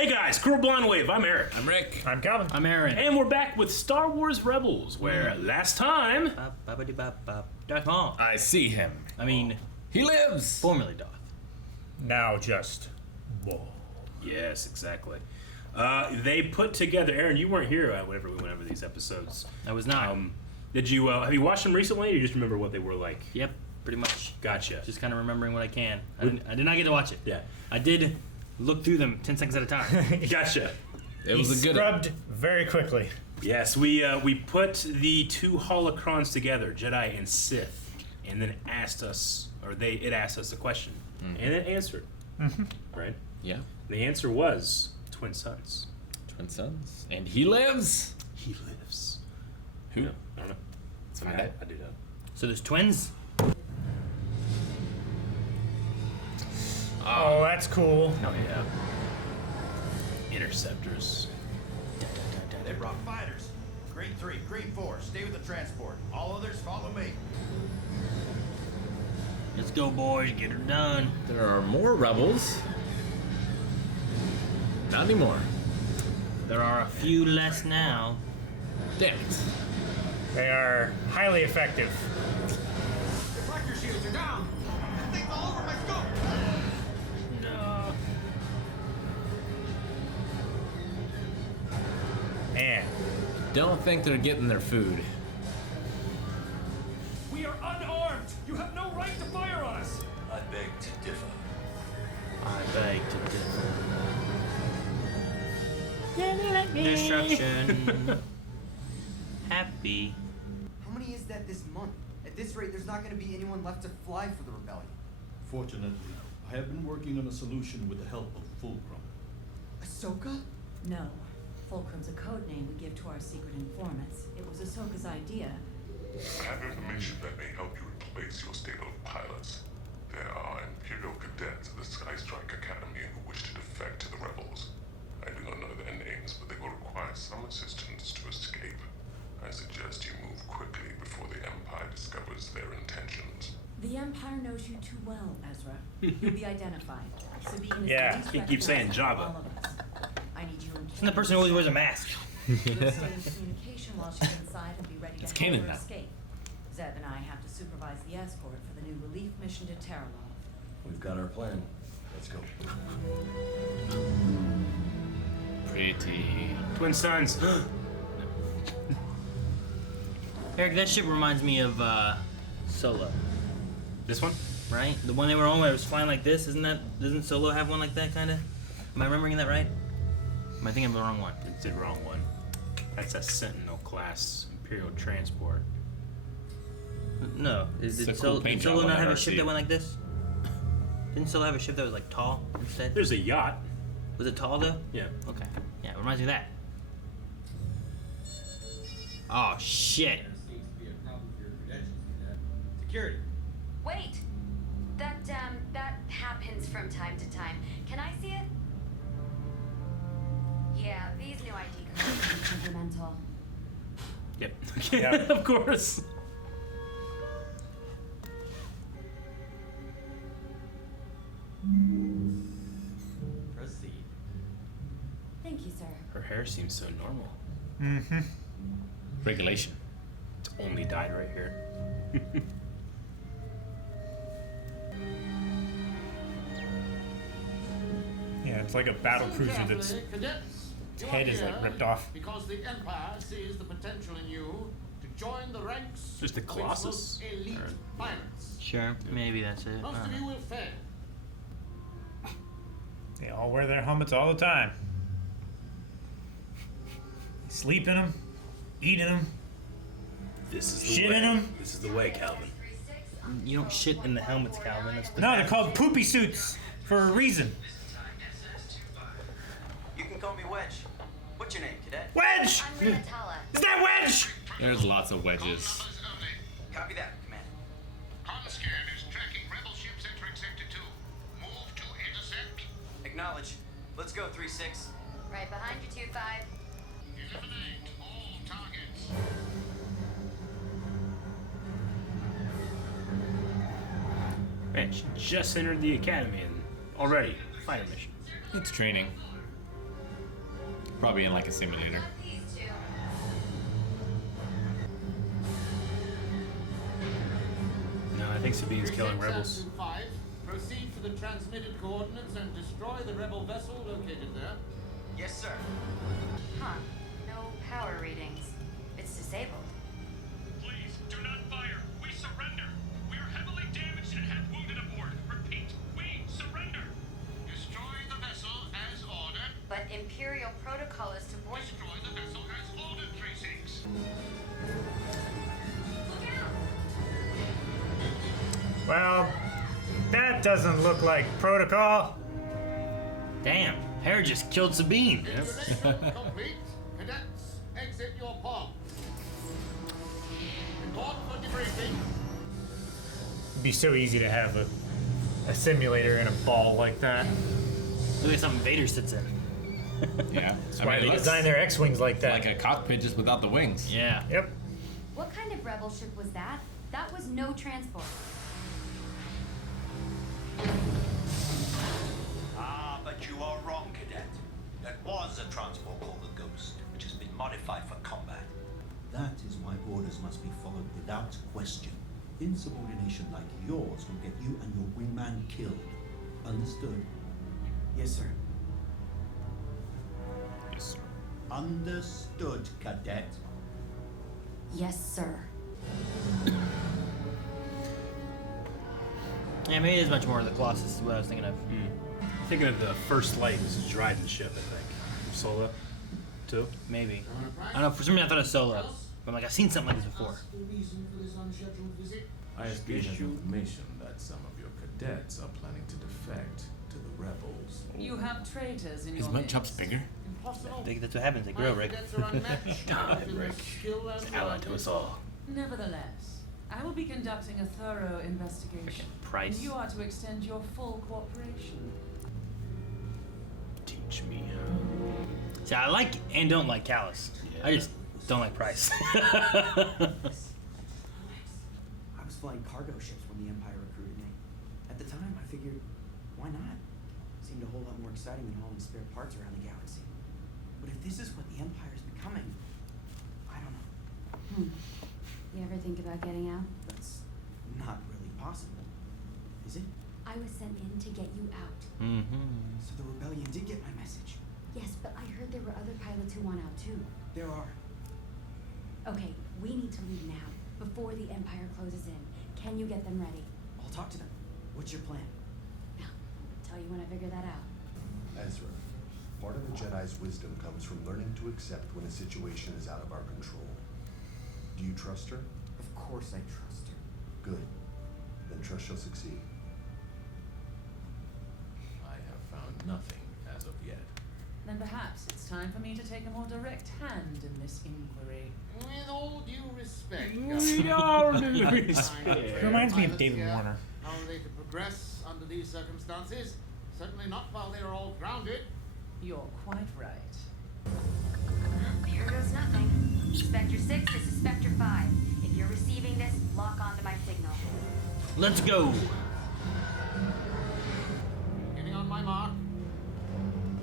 Hey guys, Crew Blind Wave, I'm Eric. I'm Rick. I'm Calvin. I'm Aaron. And we're back with Star Wars Rebels, where last time... Darth Maul. I see him. I mean, He lives. formerly Darth. Now just Maul. Yes, exactly. They put together... Aaron, you weren't here whenever we went over these episodes. I was not. Did you... have you watched them recently, or you just remember what they were like? Yep, pretty much. Gotcha. Just kind of remembering what I can. I did not get to watch it. Yeah. I did look through them 10 seconds at a time. Gotcha. It was a good one. Scrubbed very quickly. Yes, we put the two holocrons together, Jedi and Sith, and then asked us, or it asked us a question, and it answered, right? Yeah. The answer was twin sons. Twin sons. And he lives. He lives. Who? I don't know. Let's I mean, find out. I do know. So there's twins? Oh, that's cool. Oh yeah. Interceptors. They brought fighters. Grade 3, Grade 4, stay with the transport. All others follow me. Let's go, boys. Get her done. There are more rebels. Not anymore. There are a few less now. Damn it. They are highly effective. Deflector shields are down. Things all over my scope. No. Man. Don't think they're getting their food. We are unarmed! You have no right to fire on us! I beg to differ. I beg to differ. Destruction. Happy. How many is that this month? At this rate, there's not going to be anyone left to fly for the rebellion. Fortunately, I have been working on a solution with the help of Fulcrum. Ahsoka? No. Fulcrum's a code name we give to our secret informants. It was Ahsoka's idea. I have information that may help you replace your stable of pilots. There are Imperial cadets at the Skystrike Academy who wish to defect to the rebels. I do not know their names, but they will require some assistance to escape. I suggest you move quickly before the Empire discovers their intentions. The Empire knows you too well, Ezra. You'll be identified. Sabine is Yeah, the least he keeps saying recognizable Jabba. of all of us. I need you in Isn't the person who always wears a mask? You'll stay in communication while she's inside and be ready to It's help Kanan her now. escape. Zeb and I have to supervise the escort for the new relief mission to Terralov. We've got our plan. Let's go. Pretty. Twin sons. Eric, that ship reminds me of Solo, This one? right? The one they were on where it was flying like this. Doesn't Solo have one like that, kind of? Am I remembering that right? Am I thinking of the wrong one? It's the wrong one. That's a Sentinel class Imperial transport. No. It's Did a cool paint Solo job on not that have a RC. ship that went like this? Didn't Solo have a ship that was like tall instead? There's a yacht. Was it tall though? Yeah. Okay. Yeah, it reminds me of that. Oh shit. Security. Wait! That happens from time to time. Can I see it? Yeah, these new ID cards are temperamental. Yep. Yep. Of course. Proceed. Thank you, sir. Her hair seems so normal. Mm-hmm. Regulation. It's only dyed right here. Yeah, it's like a battle cruiser that's its head is like ripped off. Because the Empire sees the potential in you to join the ranks Just the of its Colossus? most elite Or- pilots. Sure, maybe that's it. Most of you will fail. They all wear their helmets all the time. Sleep in them, eat in them. This is the Shit way. in 'em? This is the way, Calvin. You don't shit in the helmets, Calvin. That's the No, they're called poopy suits for a reason. You can call me Wedge. What's your name, cadet? Wedge! I'm Renatala. Is that Wedge? There's lots of wedges. Copy that, Commander. Conscan is tracking rebel ships entering Sector 2. Move to intercept. Acknowledge. Let's go, 3-6. Right behind you, 2-5. Eliminate all targets. Man, she just entered the academy and already fighter mission. It's training. Probably in like a simulator. Not these two. No, I think Sabine's killing rebels. 5, proceed to the transmitted coordinates and destroy the rebel vessel located there. Yes, sir. Huh. No power readings. It's disabled. Please, do not fire. We surrender. We are heavily damaged and have wounded aboard. Repeat, we surrender. Destroy the vessel as ordered. But Imperial protocol is to board. Destroy the vessel as ordered, 3-6. Look out! Well, that doesn't look like protocol. Damn, Hera just killed Sabine. Installation complete. Cadets, exit your pod. Report for debriefing. It'd be so easy to have a simulator in a ball like that. Look like something Vader sits in. Yeah. That's why it they looks design their X-Wings like that. like a cockpit just without the wings. Yeah. Yep. What kind of rebel ship was that? That was no transport. Ah, but you are wrong, Cadet. That was a transport called the Ghost, which has been modified for combat. That is why orders must be followed without question. Insubordination like yours will get you and your wingman killed. Understood? Yes, sir. Yes, sir. Understood, Cadet. Yes, sir. Yeah, maybe it is much more of the Colossus is what I was thinking of. Thinking of the First Light, this is Dryden ship, I think. From Solo, too. Maybe. I don't know, for some reason I thought it was Solo. But I'm like, I've seen something like this before. The reason for this unscheduled visit. ISB has information that some of your cadets are planning to defect to the rebels. You have traitors in Is your my midst. chops bigger? Impossible. I think that's what happens, they grow, My Rick. cadets are unmatched, both in their Rick. skill and Ally to us all. Nevertheless, I will be conducting a thorough investigation. Frickin' Price. And you are to extend your full cooperation. Teach me. See, I like and don't like Callus. I just don't like Price. I was flying cargo ships when the Empire recruited me. At the time, I figured, why not? Seemed a whole lot more exciting than hauling spare parts around the galaxy. But if this is what the Empire's becoming, I don't know. You ever think about getting out? That's not really possible, is it? I was sent in to get you out. Mm-hmm. So the rebellion did get my message. Yes, but I heard there were other pilots who want out too. There are. Okay, we need to leave now, before the Empire closes in. Can you get them ready? I'll talk to them. What's your plan? I'll tell you when I figure that out. Ezra, part of a Jedi's wisdom comes from learning to accept when a situation is out of our control. Do you trust her? Of course I trust her. Good. Then trust she'll succeed. I have found nothing as of yet. Then perhaps it's time for me to take a more direct hand in this inquiry. With all due respect, It reminds me of David Warner. How are they to progress under these circumstances? Certainly not while they are all grounded. You're quite right. Here goes nothing. Spectre 6, this is Spectre 5. If you're receiving this, lock onto my signal. Let's go. Getting on my mark.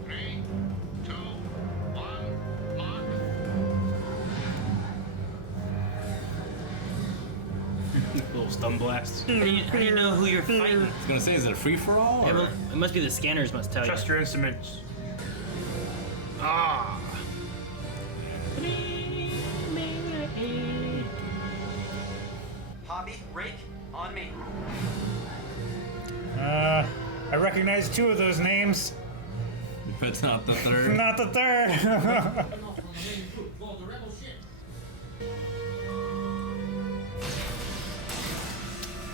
3, 2, 1, mark. Little stun blast. How do you know who you're fighting? I was gonna say, is it a free for all? Yeah, well, it must be the scanners must tell Trust you. your instruments. Ah! Hobby, rake, on me. I recognize two of those names. But not the third. Not the third. Getting off on the main route for the rebel ship.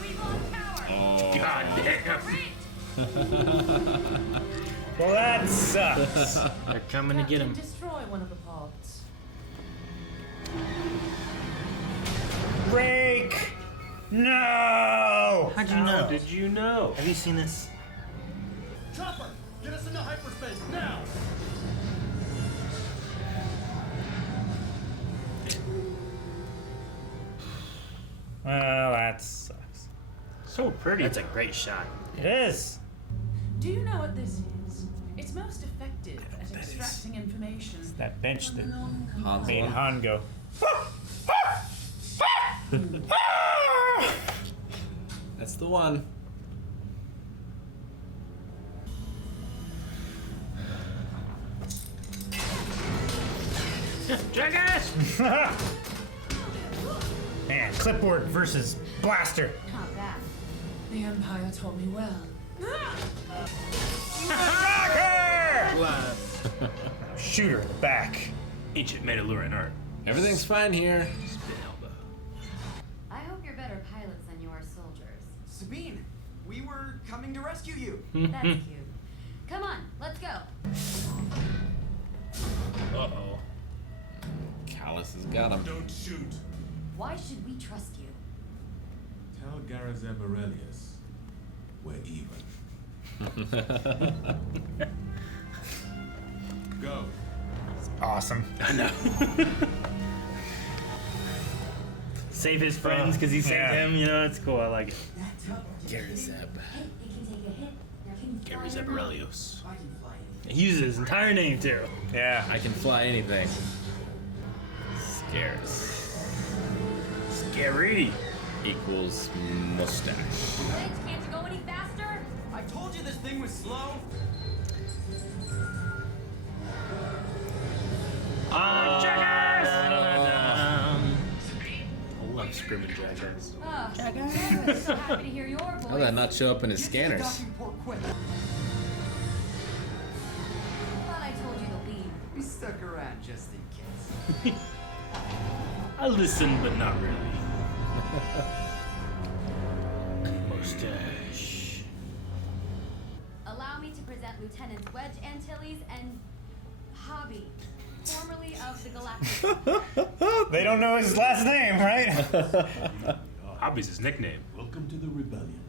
We've lost power! Oh. God damn! Well, that sucks. They're coming to get him. Destroy one of the pods. Rake! No! How'd you know? How did you know? Have you seen this? Chopper, get us into hyperspace now! Well, that sucks. So pretty. That's a great shot. It is. Do you know what this is? It's most effective at extracting information that bench that Han's made one. Han go. That's the one. Jackass! Man, clipboard versus blaster. Not bad. The Empire told me well. Shoot her in the back. Ancient Mandalorian art. Everything's fine here. Spin elbow. I hope you're better pilots than you are soldiers. Sabine, we were coming to rescue you. That's cute. Come on, let's go. Uh-oh. Callus has got him. Don't shoot. Why should we trust you? Tell Garazeb Aurelius we're even. Go. Awesome. I know. Save his friends because he saved Yeah. him. You know, it's cool. I like it. Garazeb. Garazeb Aurelius. I can fly anything. He uses his entire name too. Yeah. I can fly anything. Scarce Scary. equals mustache. Lynch, can't you go any faster? I told you this thing was slow. I love screaming dragons. Oh, so happy to hear your voice. How did that not show up in his Get to the scanners? docking port quick. Thought I told you to leave. We stuck around just in case. I listen, but not really. Mustache. Allow me to present Lieutenants Wedge Antilles and Hobby, formerly of the Galactic. They don't know his last name, right? Hobby's his nickname. Welcome to the rebellion.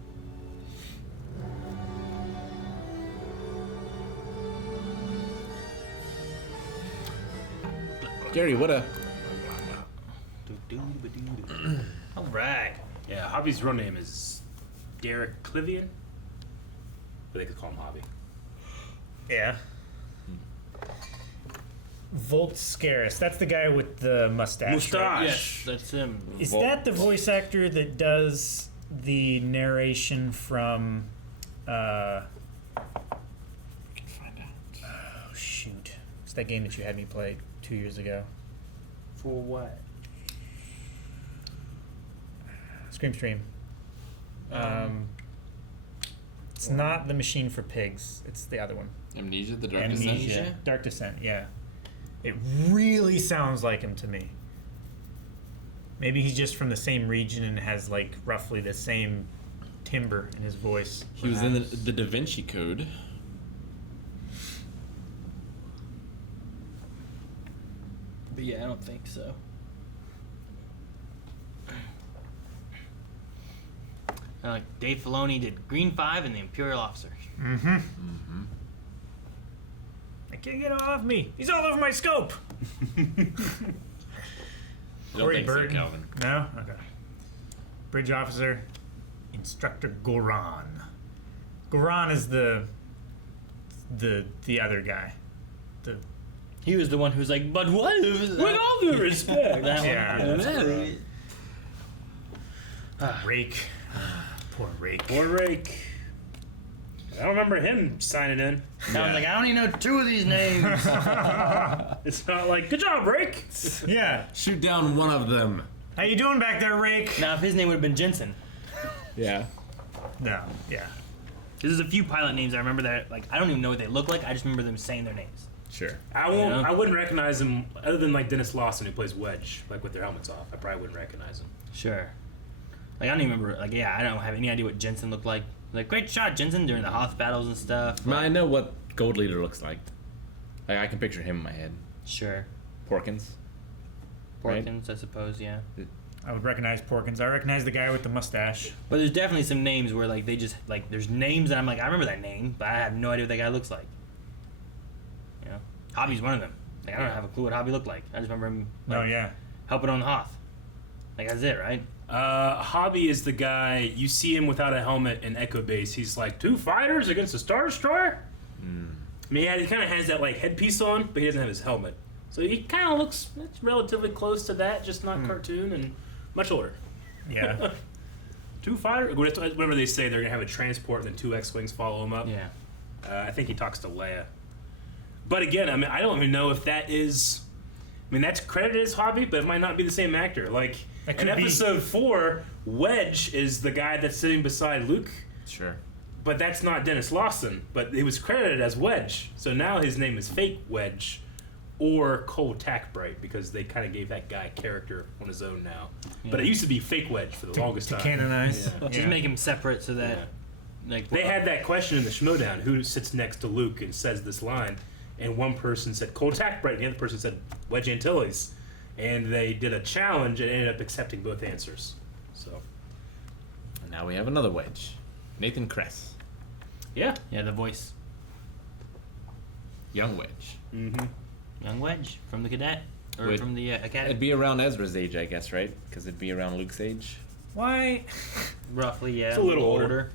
Gary, what a All right. Yeah, Hobby's real name is Derek Clivian. But they could call him Hobby. Yeah. Volt Scaris. That's the guy with the mustache. right? Mustache. Yes, that's him. Is that the voice actor that does the narration from can find out. oh shoot. It's that game that you had me play 2 years ago. For what? Scream Stream. It's not the Machine for Pigs. It's the other one. Amnesia, the Dark Amnesia. Descent. Dark Descent, yeah. It really sounds like him to me. Maybe he's just from the same region and has like roughly the same timbre in his voice. He was in the Da Vinci Code. But yeah, I don't think so. Dave Filoni did Green 5 and the Imperial Officer. Mm-hmm. I can't get him off me. He's all over my scope. Corey think so, Burton. Calvin. No? Okay. Bridge Officer, Instructor Goran. Goran is the other guy. The He was the one who's like, but what? With all due respect. That one. yeah. Rake. Poor Rake. Poor Rake. I don't remember him signing in. I was like, I only know 2 of these names. It's not like, good job, Rake. Yeah. Shoot down one of them. How you doing back there, Rake? Now, if his name would have been Jensen. Yeah. No. Yeah. There's a few pilot names I remember that, like, I don't even know what they look like. I just remember them saying their names. Sure. I won't. Yeah. I wouldn't recognize him other than like Dennis Lawson, who plays Wedge, like with their helmets off. I probably wouldn't recognize him. Sure. Like, I don't even remember, like, yeah, I don't have any idea what Jensen looked like. Like, great shot, Jensen, during the Hoth battles and stuff. I mean, I know what Gold Leader looks like. Like, I can picture him in my head. Sure. Porkins. Right? Porkins, I suppose, yeah. I would recognize Porkins. I recognize the guy with the mustache. But there's definitely some names where, like, they just, like, there's names that I'm like, I remember that name, but I have no idea what that guy looks like. You know? Hobby's one of them. Like, I don't have a clue what Hobby looked like. I just remember him, like, Oh, yeah. helping on the Hoth. Like, that's it, right? Hobby is the guy, you see him without a helmet in Echo Base. He's like, 2 fighters against a Star Destroyer? I mean, yeah, he kind of has that, like, headpiece on, but he doesn't have his helmet. So he kind of looks relatively close to that, just not cartoon and much older. Yeah. 2 fighters. Whenever they say they're gonna have a transport and then 2 X-wings follow him up. Yeah. I think he talks to Leia. But again, I mean, I don't even know if that is. I mean, that's credited as Hobby, but it might not be the same actor. Like That in could be. episode 4, Wedge is the guy that's sitting beside Luke. Sure. But that's not Dennis Lawson. But it was credited as Wedge. So now his name is Fake Wedge or Cole Tackbright because they kind of gave that guy a character on his own now. Yeah. But it used to be Fake Wedge for the longest To time. canonize. Yeah. Just make him separate so that, like, They had that question in the Schmodown, who sits next to Luke and says this line, and one person said Cole Tackbright, and the other person said Wedge Antilles, and they did a challenge and ended up accepting both answers. So, And now we have another Wedge. Nathan Kress. yeah. Yeah, the voice. Young Wedge. Mm-hmm. Young Wedge from the cadet or Wait, from the academy. It'd be around Ezra's age, I guess, right? Because it'd be around Luke's age. Why? Roughly, yeah. It's a little older.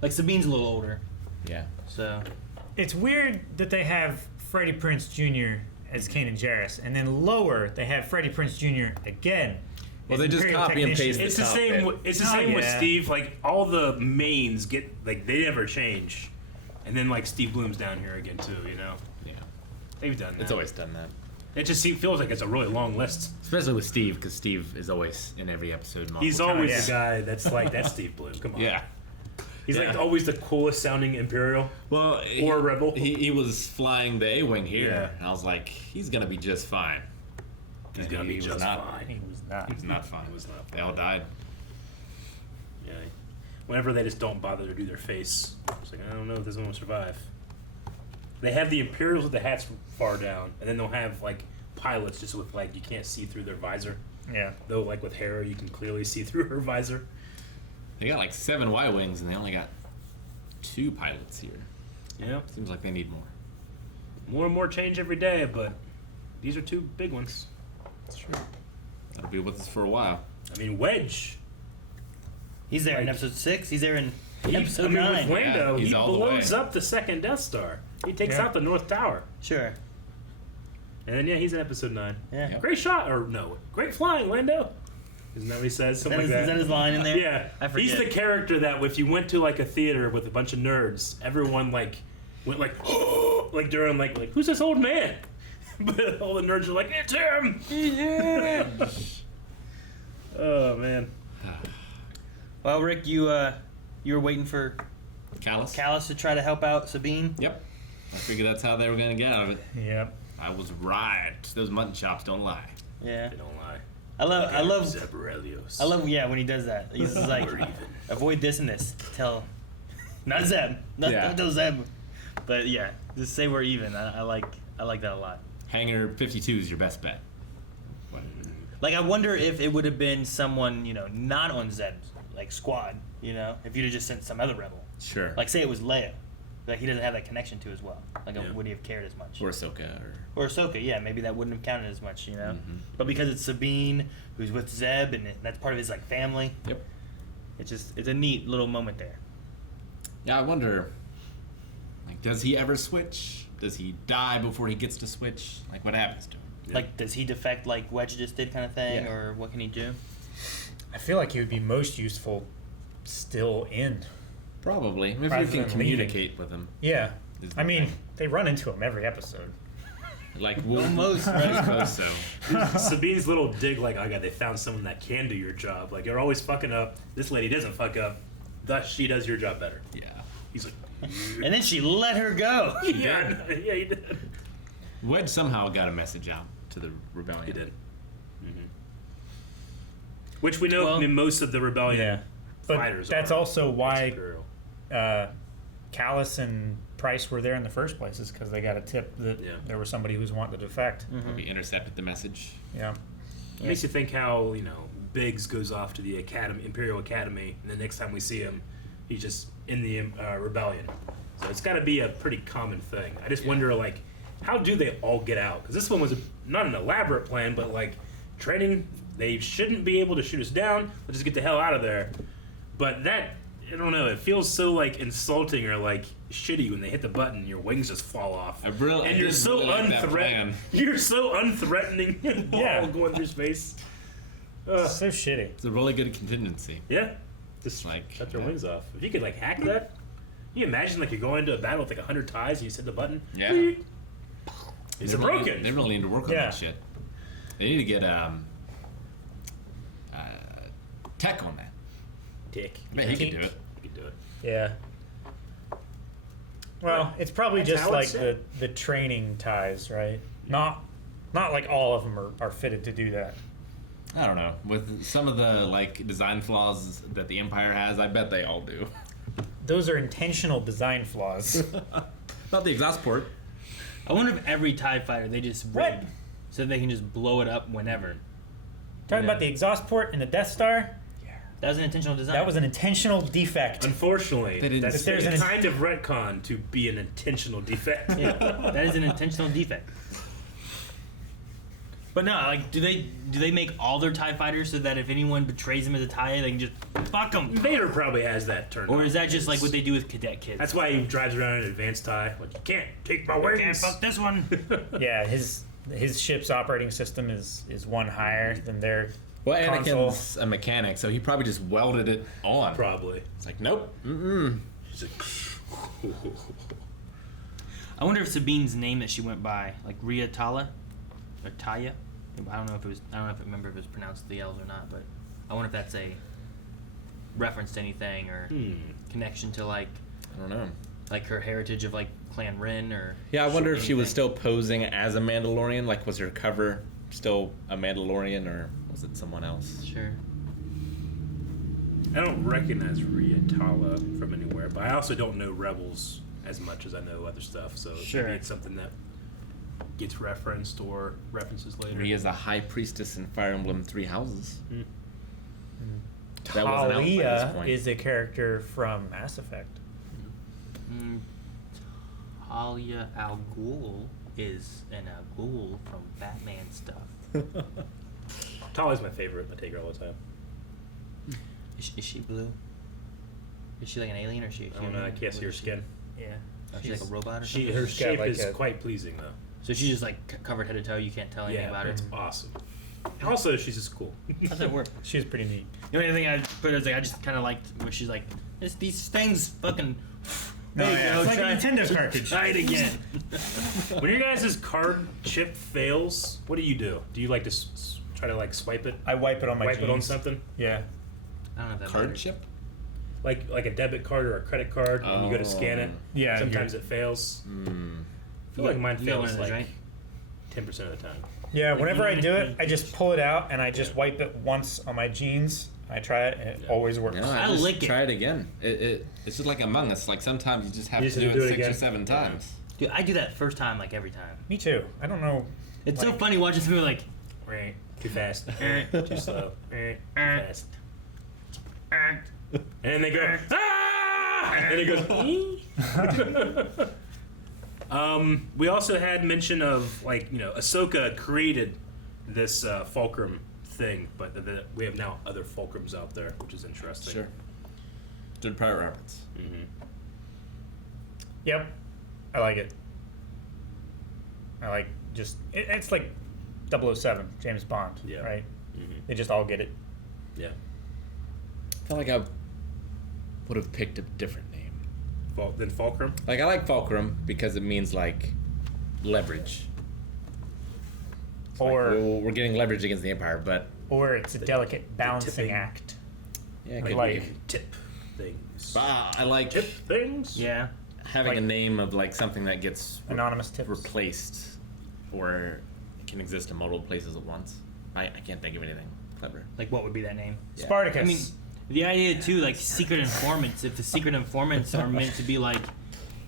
Like Sabine's a little older, Yeah. so It's weird that they have Freddie Prinze Jr. as Kanan Jarrus, and then lower they have Freddie Prinze Jr. again. Well, as they just Imperial copy and Technician. paste It's the top same. bit. It's the Oh, same with yeah. Steve. Like all the mains get like they never change, and then like Steve Bloom's down here again too. You know, Yeah. they've done that. It's always done that. It just feels like it's a really long list. Especially with Steve, because Steve is always in every episode. He's multiple always times. the guy that's like that's Steve Bloom. Come on. Yeah. He's like Yeah. always the coolest sounding Imperial. Well, Or Rebel. He was flying the A-wing here, Yeah. and I was like, he's gonna be just fine. He's And gonna he be was just not. fine. He was not. He was not fine. He was not They all died. Yeah. Whenever they just don't bother to do their face, it's like I don't know if this one will survive. They have the Imperials with the hats far down, and then they'll have like pilots just with like you can't see through their visor. Yeah. Though like with Hera, you can clearly see through her visor. They got like 7 Y-wings, and they only got 2 pilots here. Yeah. Seems like they need more. More and more change every day, but these are 2 big ones. That's true. That'll be with us for a while. I mean, Wedge. he's there in Like- episode 6. He's there in He, episode I mean, 9. with Lando, Yeah, he's he all the blows way. up the second Death Star. He takes Yeah. out the North Tower. Sure. And then, yeah, he's in episode 9. Yeah. Yep. Great shot, or no, great flying, Lando. Isn't that what he says? Something like that. Is that his line in there? Yeah, I forget. he's the character that if you went to like a theater with a bunch of nerds, everyone like went like like during like who's this old man? But all the nerds are like, it's him. Oh man. Well, Rick, you were waiting for Callus? to try to help out Sabine. Yep. I figured that's how they were gonna get out of it. Yep. I was right. Those mutton chops don't lie. Yeah. They don't lie. I love Zebrelios. yeah when he does that. He's just like We're even. avoid this and this. Tell not Zeb. Yeah. Don't tell Zeb. But yeah, just say we're even. I like that a lot. Hangar 52 is your best bet. Like I wonder if it would have been someone, not on Zeb's like squad, if you'd have just sent some other rebel. Sure. Like say it was Leia. That he doesn't have that connection to as well. Like Yeah. would he have cared as much? Or Ahsoka. Or Ahsoka, yeah, maybe that wouldn't have counted as much, Mhm. But because it's Sabine, who's with Zeb, and that's part of his like family. Yep. It's a neat little moment there. Yeah, I wonder, like, does he ever switch? Does he die before he gets to switch? Like, what happens to him? Yeah. Like, does he defect like Wedge just did, kind of thing, Yeah. or what can he do? I feel like he would be most useful still in. Probably. If Rather you can than communicate with him. Yeah. Is the I mean, thing. they run into him every episode. Like, Almost, right? I suppose so. Sabine's little dig, like, oh god, they found someone that can do your job. Like, you're always fucking up. This lady doesn't fuck up. Thus, she does your job better. Yeah. He's like, And then she let her go. yeah, yeah, he did. Wedge somehow got a message out to the rebellion. He did. Which we know Well, in most of the rebellion Yeah. But fighters. that's are also why Imperial. Callus and Price were there in the first place, is because they got a tip that Yeah. there was somebody who was wanting to defect. He intercepted the message. Yeah. It makes you think how, Biggs goes off to the Imperial Academy, and the next time we see him, he's just in the rebellion. So it's got to be a pretty common thing. I just wonder, like, how do they all get out? Because this one was not an elaborate plan, but, like, training, they shouldn't be able to shoot us down. Let's just get the hell out of there. But that, I don't know, it feels so, like, insulting or, like, shitty when they hit the button and your wings just fall off. I and did you're so really like that plan. You're so unthreatening. Ball going through space. So shitty. It's a really good contingency. Yeah. Just like cut your wings off. If you could like hack that, can you imagine like you're going into a battle with like 100 ties and you hit the button? Yeah. Beep. It's They broken. Really, they really need to work on that shit. They need to get tech on that. Tech. Man, he can do it. He can do it. Yeah. Well, it's probably That's just how like it's the training ties, right? Not like all of them are fitted to do that. I don't know. With some of the like design flaws that the Empire has, I bet they all do. Those are intentional design flaws. Not the exhaust port. I wonder if every TIE fighter they just rig so they can just blow it up whenever. Talking about the exhaust port in the Death Star? That was an intentional design. That was an intentional defect. Unfortunately, that's the kind of retcon to be an intentional defect. Yeah, that is an intentional defect. But no, like, do they make all their TIE fighters so that if anyone betrays them as a TIE, they can just fuck them? Vader probably has that turned on. Or is that just like what they do with cadet kids? That's why he drives around in an advanced TIE. Like, you can't take my wings. You can't fuck this one. Yeah, his ship's operating system is one higher than their Well, console. Anakin's a mechanic, so he probably just welded it on. Probably. It's like, nope. Mm-mm. He's like, I wonder if Sabine's name that she went by, like Ria Tala, or Taya. I don't know if I remember if it was pronounced the L's or not, but I wonder if that's a reference to anything or connection to like I don't know, like her heritage of like Clan Ren or. Yeah, I wonder if she was still posing as a Mandalorian. Like, was her cover still a Mandalorian, or was it someone else? Sure. I don't recognize Ria Tala from anywhere, but I also don't know Rebels as much as I know other stuff. So maybe it's something that gets referenced or references later. Rhea's a high priestess in Fire Emblem Three Houses. That wasn't out by this Talia point. is a character from Mass Effect. Talia al Ghul is an al Ghul from Batman stuff. Talia's my favorite. I take her all the time. Is she blue? Is she like an alien or is she? I don't know. I can't see her skin. Yeah. Oh, she's like a robot or something? Her She's got shape like is a- quite pleasing, though. So she's just like covered head to toe. You can't tell anything about her. it's awesome. Also, she's just cool. How's that work? She's pretty neat. The only thing I put is like I just kind of liked where she's like, these things fucking. No, There you yeah, go, it's like a try- Nintendo cartridge. Try it again. When your guys' card chip fails, what do? Do you like to try to like swipe it? I wipe it on my Wipe it on jeans. something? Yeah. I don't know if that Card matters. chip? Like a debit card or a credit card, and you go to scan it. Yeah, Sometimes it fails. I feel like mine You got one fails of those, like right? 10% of the time. Yeah, whenever I do it, I just pull it out and I just wipe it once on my jeans. I try it and it always works. No, I just lick it. Try it again. It's just like Among Us. Like sometimes you just have You to just do do it it 6 or again. 7 times. Dude, I do that first time like every time. Me too. I don't know. It's so Like- funny watching somebody like. Too fast. Too slow. Too fast. And then they go, ah! And it goes, we also had mention of, like, Ahsoka created this fulcrum thing, but we have now other fulcrums out there, which is interesting. Sure. Good prior reference. Mm-hmm. Yep. I like it. I like just it's like 007, James Bond, Yeah. right? Mm-hmm. They just all get it. Yeah. I feel like I would have picked a different name. Then fulcrum? Like, I like fulcrum because it means, like, leverage. It's like, Or- well, we're getting leverage against the Empire, but Or it's a delicate balancing tipping. act. yeah, it Like- could like- be. Tip things. I like Tip things? Yeah. having like- a name of, like, something that gets Anonymous tips. replaced or it can exist in multiple places at once. I can't think of anything clever. Like what would be that name? Yeah. Spartacus. I mean, the idea too, like secret informants. If the secret informants are meant to be like,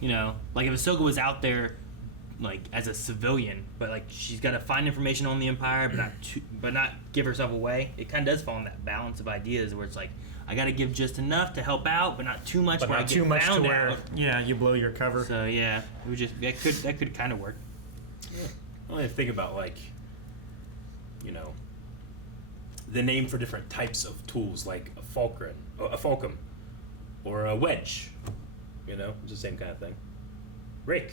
like if Ahsoka was out there, like as a civilian, but like she's got to find information on the Empire, but not give herself away. It kind of does fall in that balance of ideas where it's like I got to give just enough to help out, but not too much. but where not I too get much to found where out. you blow your cover. So yeah, it would just that could kind of work. I only think about, like, the name for different types of tools, like a fulcrum, or a wedge. You know, it's the same kind of thing. Rick.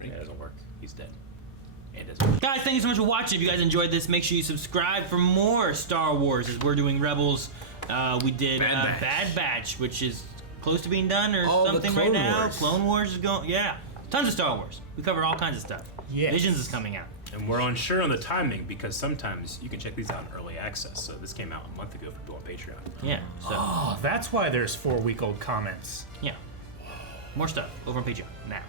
That doesn't work. He's dead. And doesn't work. Guys, thank you so much for watching. If you guys enjoyed this, make sure you subscribe for more Star Wars as we're doing Rebels. We did Bad Batch, which is close to being done or something right now. Clone Wars is going. Yeah, tons of Star Wars. We covered all kinds of stuff. Yes. Visions is coming out. And we're unsure on the timing because sometimes you can check these out in early access. So this came out a month ago for people on Patreon. Yeah. So. Oh, that's why there's 4-week-old comments. Yeah. More stuff over on Patreon now.